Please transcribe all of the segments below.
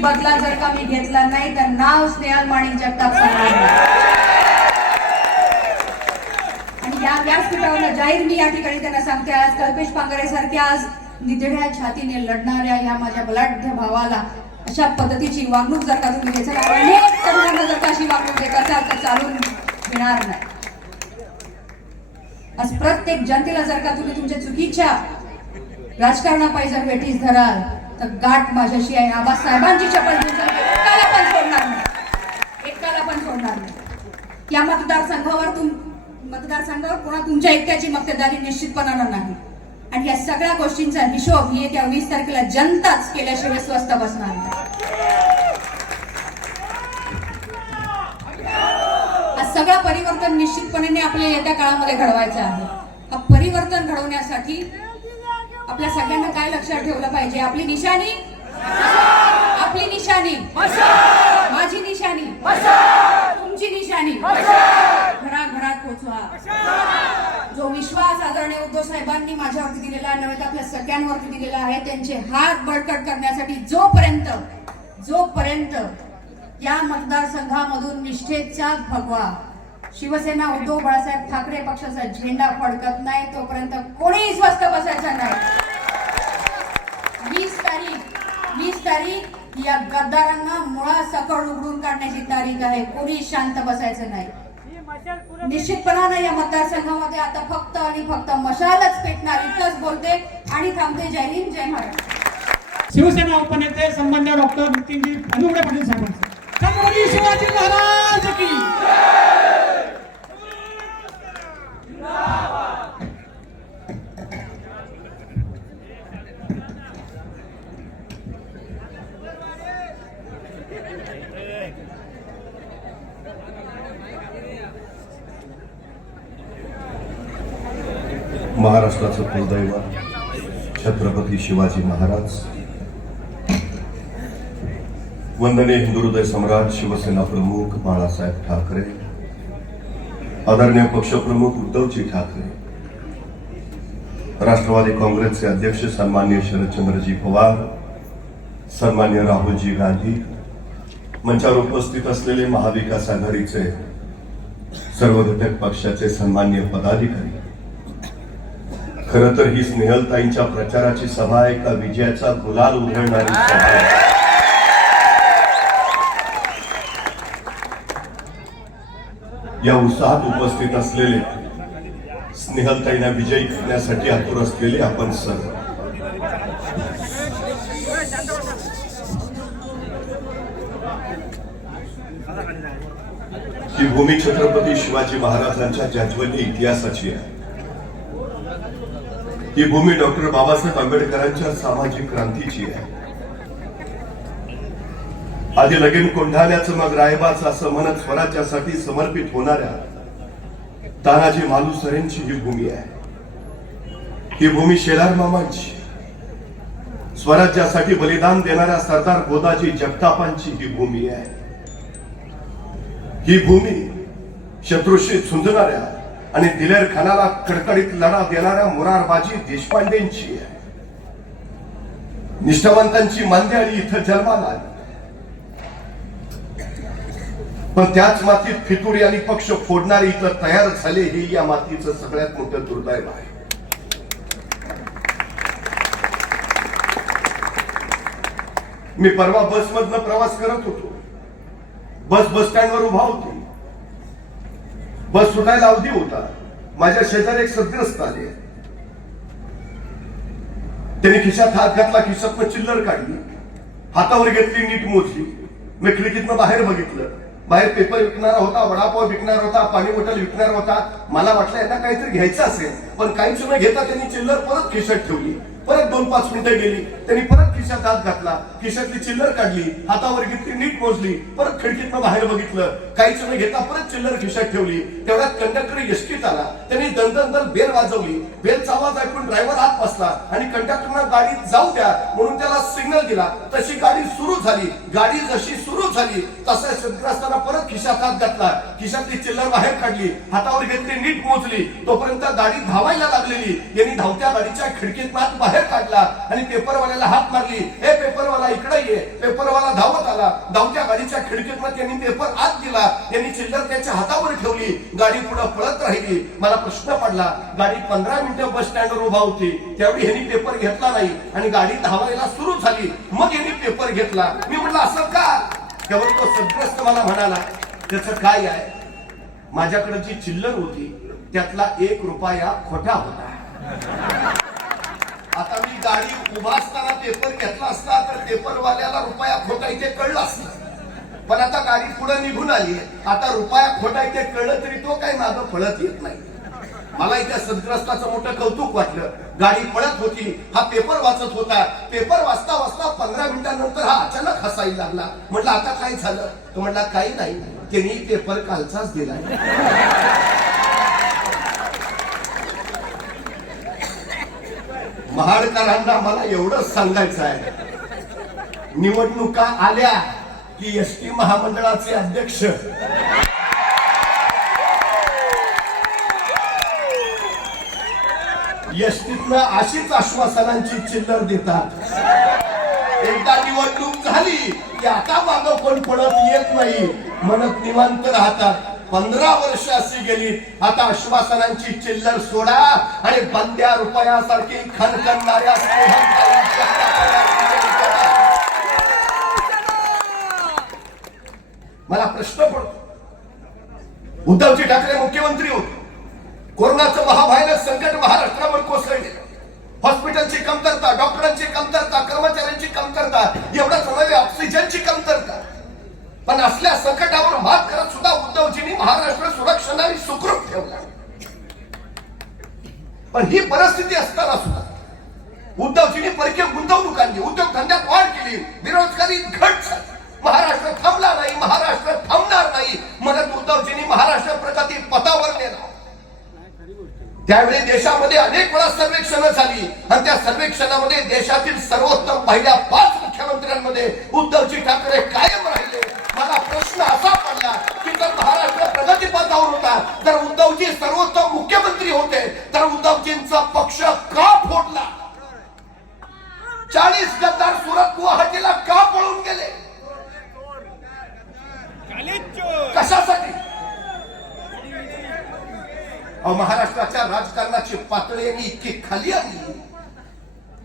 बदला जर का मी घेतला नाही तर नाव स्नेहल माणिक जगताप आणि या व्यासपीठावर जाहीर मी या ठिकाणी त्यांना सांगते आज कल्पेश पांगरे सारख्या आज निधड्या छातीने लढणाऱ्या या माझ्या बलाढ्य भावाला अशा पद्धतीची वागणूक जर का तुम्ही देसाल अनेक तरुणांना जर का अशी वागणूक देत असाल तर चालून घेणार नाही. आज प्रत्येक जनतेला जर का तुम्ही तुमच्या चुकीच्या राजकारणापायी जर वेठीस धराल तर गाठ माझ्याशी आहे. आबासाहेबांची शपथ घेऊन एकाला पण सोडणार नाही. एकाला पण सोडणार नाही. या मतदारसंघावर तुम मतदारसंघावर कोणा तुमच्या एकट्याची मक्तेदारी निश्चितपणानं नाही. आणि या सगळ्या गोष्टींचा हिशोब ही येत्या वीस तारखेला जनताच केल्याशिवाय स्वस्त बसणार नाही. सगळं परिवर्तन निश्चितपणे आपल्या येत्या काळामध्ये घडवायचं आहे. हा परिवर्तन घडवण्यासाठी आपल्या सगळ्यांना काय लक्षात ठेवलं पाहिजे? आपली निशाणी? आपली निशाणी. माझी निशाणी. तुमची निशाणी. घराघरात पोचवा. जो विश्वास आदरणीय उद्धव साहेबांनी माझ्यावरती दिलेला आहे नव्हे तर आपल्या सगळ्यांवरती दिलेला आहे त्यांचे हात बळकट करण्यासाठी जोपर्यंत जोपर्यंत या मतदारसंघामधून निष्ठेचा भगवा शिवसेना उद्धव बाळासाहेब ठाकरे पक्षाचा झेंडा फडकत नाही तोपर्यंत कोणीही स्वस्त बसायचा नाही. वीस तारीख वीस तारीख या गद्दारांना मुळा सकळ उघडून काढण्याची तारीख आहे. कोणी शांत बसायचं नाही. निश्चितपणानं या मतदारसंघामध्ये आता फक्त आणि फक्त मशालच पेटणार इतकंच बोलते आणि थांबते. जय हिंद जय महाराज शिवसेना उपनेते सन्मान्य डॉक्टर नितीनजी अनुगडे पाटील साहेब. शिवाजी महाराज की. महाराष्ट्राचं कुलदैवत छत्रपती शिवाजी महाराज. वंदनीय हिंदुहृदय सम्राट शिवसेना प्रमुख बाळासाहेब ठाकरे. आदरणीय पक्षप्रमुख उद्धवजी ठाकरे. राष्ट्रवादी काँग्रेसचे अध्यक्ष सन्मान्य शरदचंद्रजी पवार सन्मान्य राहुलजी गांधी. मंचावर उपस्थित असलेले महाविकास आघाडीचे सर्व घटक पक्षाचे सन्मान्य पदाधिकारी. खर तर ही स्नेहलताईंच्या प्रचाराची सभा आहे का? विजयाचा गुलाल उधळणारी सभा आहे. या उत्साहात उपस्थित असलेले स्नेहलताईंना विजयी करण्यासाठी आतुर असलेले आपण सर्व ही भूमी छत्रपती शिवाजी महाराजांच्या जाज्वल्य इतिहासाची आहे. ही भूमी डॉक्टर बाबासाहेब आंबेडकरांच्या सामाजिक क्रांतीची आहे. आधी लगीन कोंढाल्याचं मग रायबाचं असं म्हणत स्वराज्यासाठी समर्पित होणाऱ्या तानाजी मालुसरेंची ही भूमी आहे. ही भूमी शेलार मामांची स्वराज्यासाठी बलिदान देणाऱ्या सरदार गोदाजी जगतापांची ही भूमी आहे. ही भूमी शत्रूशी झुंजणाऱ्या आणि दिलेर खानाला कडकडीत लढा देणाऱ्या मुरारबाजी देशपांडेंची आहे. निष्ठावंतांची मांद्याळी इथं जन्माला आली पण त्याच मातीत फितुरी आणि पक्ष फोडणारे इथं तयार झाले हे या मातीचं सगळ्यात मोठं दुर्दैव आहे. मी परवा बसमधनं प्रवास करत होतो. बस बस स्टँडवर उभा होतो. बस सुटायला अवधी होता. माझ्या शेजारी एक सद्ग्रस्त आले. त्यांनी खिशात हात घातला खिशात चिल्लर काढली. हातावर घेतली नीट मोजली. मी खिडकीतनं बाहेर बघितलं. बाहेर पेपर विकणारा होता वडापाव विकणार होता पाणी बॉटल विकणार होता. मला वाटलं यांना काहीतरी घ्यायचं असेल. पण काहीच न घेता त्यांनी चिल्लर परत खिशात ठेवली. परत दोन पाच मिनिटं गेली त्यांनी परत खिशात हात घातला खिशातली चिल्लर काढली हातावर घेतली नीट मोजली परत खिडकीतनं बाहेर बघितलं काहीच न घेता परत चिल्लर खिशात ठेवली तेवढ्यात कंडक्टर यशकीत आला त्यांनी दंदन बेल वाजवली बेलचा आवाज ऐकून ड्रायव्हर आत बसला आणि कंडक्टरनं गाडी जाऊ द्या म्हणून त्याला सिग्नल दिला. तशी गाडी सुरू झाली. गाडी जशी सुरू झाली तसा शेतग्रस्तांना परत खिशात हात घातला. खिशातली चिल्लर बाहेर काढली. हातावर घेतली नीट पोहोचली. तोपर्यंत गाडी धावायला लागलेली. यांनी धावत्या गाडीच्या खिडकीत आत बाहेर काढला आणि पेपरवाल्याला हात मारली. हे पेपरवाला इकडे ये. पेपरवाला धावत आला. धावत्या गाडीच्या खिडकीत त्यांनी पेपर आत दिला. यांनी चिल्लर त्याच्या हातावर ठेवली. गाडी पुढे पळत राहिली. मला प्रश्न पडला. गाडी पंधरा मिनिटं बस स्टँडवर उभा होती. त्यावेळी ह्यांनी पेपर घेतला नाही आणि गाडी धावायला सुरू झाली. मग यांनी पेपर घेतला. मी म्हटलं असं का? त्यावर तो सद्ग्रस्त मला म्हणाला त्याचं काय आहे? माझ्याकडे जी चिल्लर होती त्यातला एक रुपया खोटा होता. आता मी गाडी उभा असताना पेपर घेतला असता तर पेपरवाल्याला रुपया खोटा इथे कळलं असता. पण आता गाडी पुढे निघून आली आता रुपया खोटा इथे कळलं तरी तो काही मागं फळत येत नाही. मला इथे सदग्रस्ताचं मोठं कौतुक वाटलं. गाडी पळत होती. हा पेपर वाचत होता. पेपर वाचता वाचता पंधरा मिनिटांनंतर हा अचानक हसायला लागला. म्हटलं आता काय झालं? तो म्हटला काही नाही. त्यांनी पेपर कालचाच दिलाय महाडकरांना मला एवढंच सांगायचं आहे. निवडणुका आल्या की एस टी महामंडळाचे अध्यक्ष एसटीतनं अशीच आश्वासनांची चिल्लर देतात. एकदा निवडणूक झाली की आता माग कोण पडत येत नाही. म्हणत निवांत राहतात. पंधरा वर्ष अशी गेली. आता आश्वासनांची चिल्लर सोडा आणि बंद्या रुपयासारखी खणखणणाऱ्या मला प्रश्न पडतो. उद्धवजी ठाकरे मुख्यमंत्री होते. कोरोनाचं महाभयानक संकट महाराष्ट्रावर कोसळले. हॉस्पिटलची कमतरता डॉक्टरांची कमतरता कर्मचाऱ्यांची कमतरता एवढंच नव्हे ऑक्सिजनची कमतरता. पण असल्या संकटावर मात करत सुद्धा उद्धवजींनी महाराष्ट्र सुरक्षण आणि सुखरूप ठेवला. पण ही परिस्थिती असताना सुद्धा उद्धवजींनी परकीय गुंतवणूक आणली उद्योग धंद्यात वाढ केली बेरोजगारी घट झाली. महाराष्ट्र थांबला नाही महाराष्ट्र थांबणार नाही म्हणत उद्धवजींनी महाराष्ट्र प्रगती पथावर नेला. त्यावेळी देशामध्ये अनेक वेळा सर्वेक्षण झाली आणि त्या सर्वेक्षणामध्ये देशातील सर्वोत्तम पहिल्या पाच मुख्यमंत्र्यांमध्ये उद्धवजी ठाकरे कायम राहिले. मला प्रश्न असा पडला की जर महाराष्ट्र प्रगतीपथावर होता तर उद्धवजी सर्वोत्तम मुख्यमंत्री होते तर उद्धवजींचा पक्ष का फोडला? चाळीस गद्दार सुरत गुवाहाटीला का पळून गेले? कशासाठी? अहो राजकारणाची पातळी इतकी खाली आली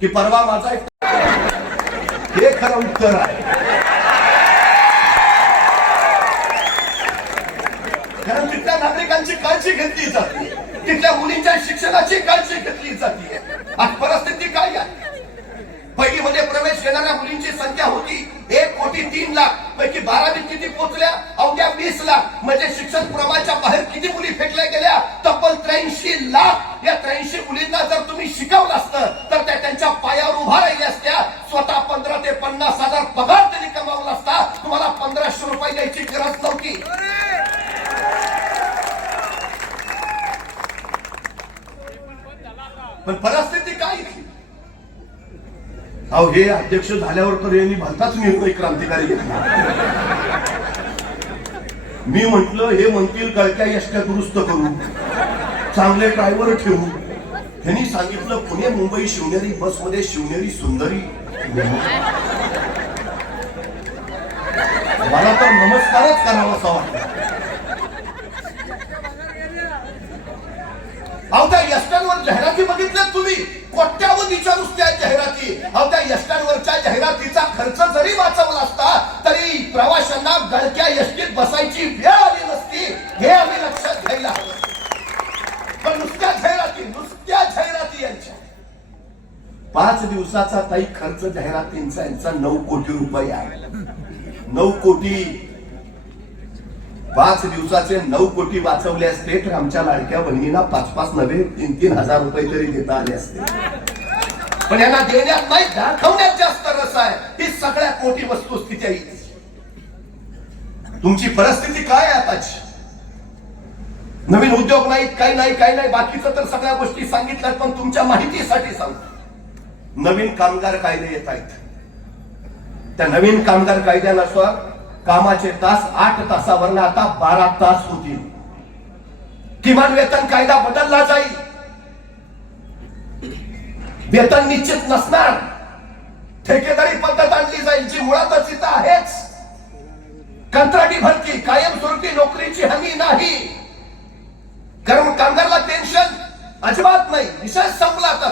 की परवा माझा एक हे खरं उत्तर आहे. कारण तिथल्या नागरिकांची काळजी घेतली जाते. तिथल्या मुलींच्या शिक्षणाची काळजी घेतली जाते. आज परिस्थिती काय आहे? पहिलीमध्ये प्रवेश घेणाऱ्या मुलींची संख्या होती एक कोटी तीन लाख. पैकी बारावी किती पोहोचल्या? अवघ्या वीस लाख. म्हणजे शिक्षण प्रमाच्या बाहेर किती मुली फेकल्या गेल्या? तब्बल त्र्याऐंशी लाख. या त्र्याऐंशी मुलींना जर तुम्ही शिकवलं असतं तर त्या त्यांच्या पायावर उभा राहिल्या असत्या. स्वतः पंधरा ते पन्नास हजार पगार त्यांनी कमावला असता. तुम्हाला पंधराशे रुपये द्यायची गरज नव्हती. पण परिस्थिती काय? इथली अहो हे अध्यक्ष झाल्यावर तर यांनी भलताच निर्णय क्रांतिकारी घेतला. मी म्हंटल हे म्हणतील गळक्या यष्ट्या दुरुस्त करू. चांगले ड्रायव्हर ठेवू. यांनी सांगितलं पुणे मुंबई शिवनेरी बसमध्ये शिवनेरी सुंदरी. मला तर नमस्कारच करावा असा वाटला. अहो त्या यष्टांवर जाहिराती बघितल्यात तुम्ही? कोट्यावधीच्या नुसत्या जाहिराती. अहो त्या यष्टांवरच्या जाहिरातीचा खर्च जरी वाचवला असता तरी प्रवाशांना गळक्या यष्टीत बसायची वेळ आली नसती. हे आम्ही लक्षात घ्यायला हवं. पण नुसत्या जाहिराती नुसत्या जाहिराती यांच्या. पाच दिवसाचा ताई खर्च जाहिरातींचा यांचा नऊ कोटी रुपये आहे. नऊ कोटी पाच दिवसाचे नऊ कोटी वाचवले असते तर आमच्या लाडक्या बहिणीला पाच पाच नव्हे तीन तीन हजार रुपये तरी देता आले असते. पण यांना देण्यात नाही दाखवण्यात जास्त रस आहे. ही सगळ्यात मोठी वस्तुस्थिती आहे. तुमची परिस्थिती काय आहे आताची? नवीन उद्योग नाहीत काही नाही काही नाही बाकीचं तर सगळ्या गोष्टी सांगितल्यात पण तुमच्या माहितीसाठी सांगतो. नवीन कामगार कायदे येत आहेत. त्या नवीन कामगार कायद्यानुसार कामाचे तास आठ तासावर आता बारा तास होतील. किमान वेतन कायदा बदलला जाईल. वेतन निश्चित नसणार. ठेकेदारी पद्धत आणली जाईल जी मुळातच इथं आहेच. कंत्राटी भरती कायमस्वरूपी नोकरीची हमी नाही. कारण कामगारला टेन्शन अजिबात नाही विषय संपला आता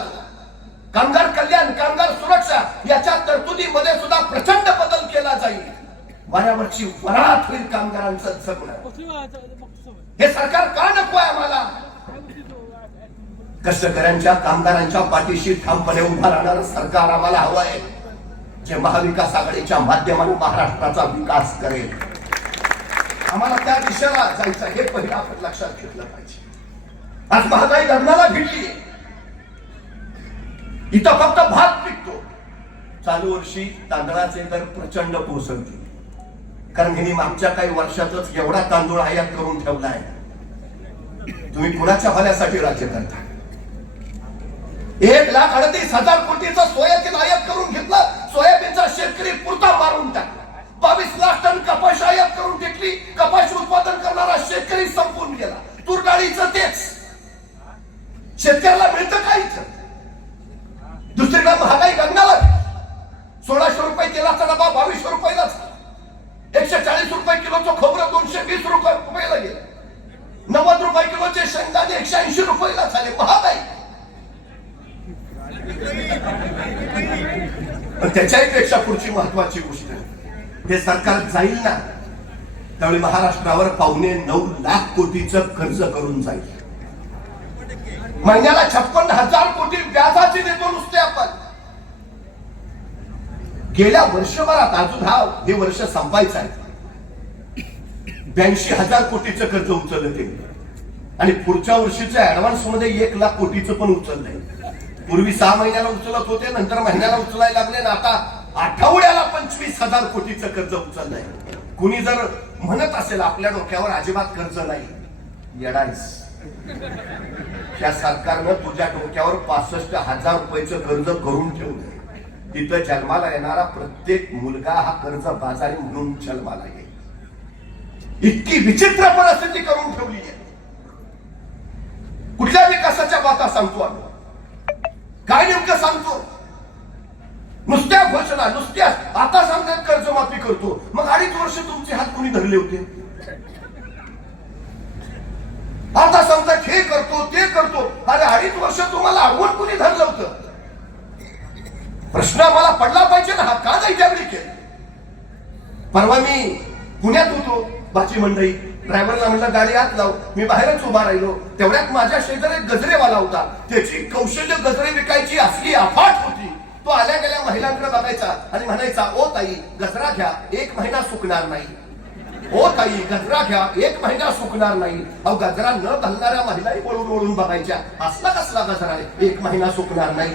कामगार कल्याण कामगार सुरक्षा याच्या तरतुदीमध्ये सुद्धा प्रचंड वाऱ्यावरची वरात होईल कामगारांचं जगणं. हे सरकार का नको आहे आम्हाला? कष्टकऱ्यांच्या कामगारांच्या पाठीशी ठामपणे उभा राहणार सरकार आम्हाला हवं आहे जे महाविकास आघाडीच्या माध्यमाने महाराष्ट्राचा विकास करेल. आम्हाला त्या दिशेला जायचं हे पहिलं आपण लक्षात घेतलं पाहिजे. आज महागाई लग्नाला भिडली इथं फक्त भात पिकतो. चालू वर्षी तांदळाचे दर प्रचंड कोसळतील. कारण यांनी मागच्या काही वर्षातच एवढा तांदूळ आयात करून ठेवला आहे. तुम्ही कुणाच्या भल्यासाठी राज्य करता? एक लाख अडतीस हजार कोटीचा सोयाबीन आयात करून घेतला सोयाबीनचा शेतकरी पुरता मारून टाकला बावीस लाख टन कपाशी आयात करून घेतली कपाशी उत्पादन करणारा शेतकरी संपून गेला. तूर डाळीचं तेच. शेतकऱ्याला मिळतं काय एकशे झाले. महागाई. त्याच्याही पेक्षा पुढची महत्वाची गोष्ट हे सरकार जाईल ना त्यावेळी महाराष्ट्रावर पावणे नऊ लाख कोटीचं कर्ज करून जाईल. महिन्याला छप्पन हजार कोटी व्याजाची देतो नुसते आपण. गेल्या वर्षभरात अजून हा हे वर्ष संपायचं आहे. ब्याऐंशी हजार कोटीचं कर्ज उचललं ते आणि पुढच्या वर्षीच्या ऍडव्हान्समध्ये एक लाख कोटीचं पण उचललंय. पूर्वी सहा महिन्याला उचलत होते नंतर महिन्याला उचलायला लागले ना आता आठवड्याला पंचवीस हजार कोटीचं कर्ज उचललंय. कुणी जर म्हणत असेल आपल्या डोक्यावर अजिबात कर्ज नाही. येडायस त्या सरकारनं तुझ्या डोक्यावर पासष्ट हजार रुपयाचं कर्ज करून ठेवलं तिथं जन्माला येणारा प्रत्येक मुलगा हा कर्ज बाजारी म्हणून जन्माला येईल. इतकी विचित्र परिस्थिती करून ठेवली आहे. कुठल्या विकासाच्या बाता सांगतो आम्ही? काय नेमकं सांगतो? नुसत्या घोषणा नुसत्या आता सांगतात कर्जमाफी करतो. मग अडीच वर्ष तुमचे हात कोणी धरले होते? आता सांगतात हे करतो ते करतो. अरे अडीच वर्ष तुम्हाला अडवण कोणी धरलं होतं? प्रश्न मला पडला पाहिजे ना हा का नाही त्यावेळी केला परवा मी पुण्यात होतो भाजी मंडई. ड्रायव्हरला म्हटलं गाडी आत लाव मी बाहेरच उभा राहिलो. तेवढ्यात माझ्या शेजारी एक गजरेवाला होता. त्याची कौशल्य गजरे विकायची असली अफाट होती. तो आल्या गेल्या महिलांकडे बघायचा आणि म्हणायचा ओ ताई गजरा घ्या एक महिना सुकणार नाही. ओ ताई गजरा घ्या एक महिना सुकणार नाही. अहो गजरा न घालणाऱ्या महिलाही वळून वळून बघायच्या. असला कसला गजरा आहे एक महिना सुकणार नाही.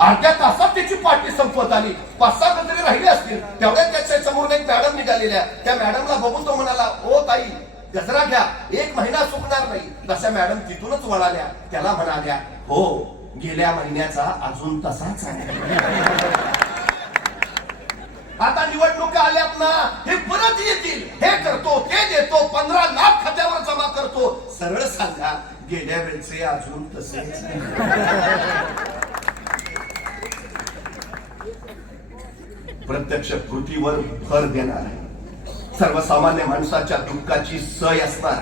अर्ध्या तासात त्याची पार्टी संपत आली. पाच सहा गजरे राहिले असतील. तेवढ्या त्याच्यासमोर एक मॅडम निघालेल्या. त्या मॅडमला बघून तो म्हणाला ओ ताई गजरा घ्या. एक महिना सुकणार नाही. तशा मॅडम तिथूनच वळाल्या. त्याला म्हणाल्या हो गेल्या महिन्याचा अजून तसाच आहे. आता निवडणुका आल्यात ना हे परत येतील. हे करतो ते देतो पंधरा लाख खात्यावर जमा करतो. सरळ सांगा गेल्या वेळचे अजून तसेच प्रत्यक्ष कृतीवर भर देणार सर्वसामान्य माणसाच्या दुःखाची सय असणार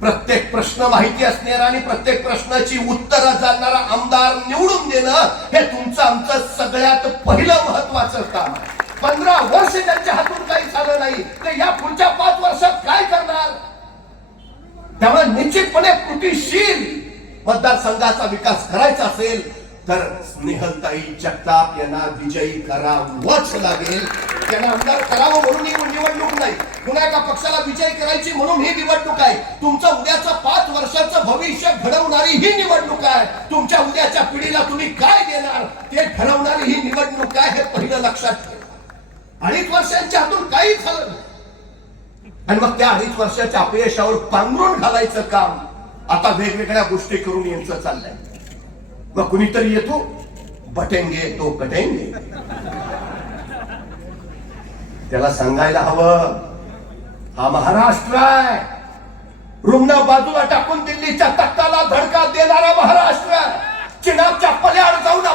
प्रत्येक प्रश्न माहिती असणार आणि प्रत्येक प्रश्नाची उत्तरं जाणणारा आमदार निवडून देणं हे तुमचं आमचं सगळ्यात पहिलं महत्वाचं काम आहे. पंधरा वर्ष त्यांच्या हातून काही झालं नाही. तर या पुढच्या पाच वर्षात काय करणार? त्यामुळे निश्चितपणे कृतीशील मतदारसंघाचा विकास करायचा असेल तर स्नेहलताई जगताप यांना विजयी करावंच लागेल. त्यांना आमदार करावं म्हणून ही निवडणूक नाही. पुन्हा एका पक्षाला विजय करायची म्हणून ही निवडणूक आहे. तुमचं उद्याचं पाच वर्षाचं भविष्य घडवणारी ही निवडणूक आहे. तुमच्या उद्याच्या पिढीला तुम्ही काय देणार? ते ठरवणारी ही निवडणूक आहे हे पहिलं लक्षात ठेवा. अडीच वर्षांच्या हातून काही झालं नाही. आणि मग त्या अडीच वर्षाच्या अपयशावर पांघरून घालायचं काम. आता वेगवेगळ्या गोष्टी करून यांचं चाललंय. मग कुणीतरी येतो बटेंगे तो कटेंगे. त्याला सांगायला हवं हा महाराष्ट्र आहे. रुग्ण बाजूला टाकून दिल्लीच्या तख्ताला धडका देणारा महाराष्ट्र चिनाबच्या पल्याड जाऊन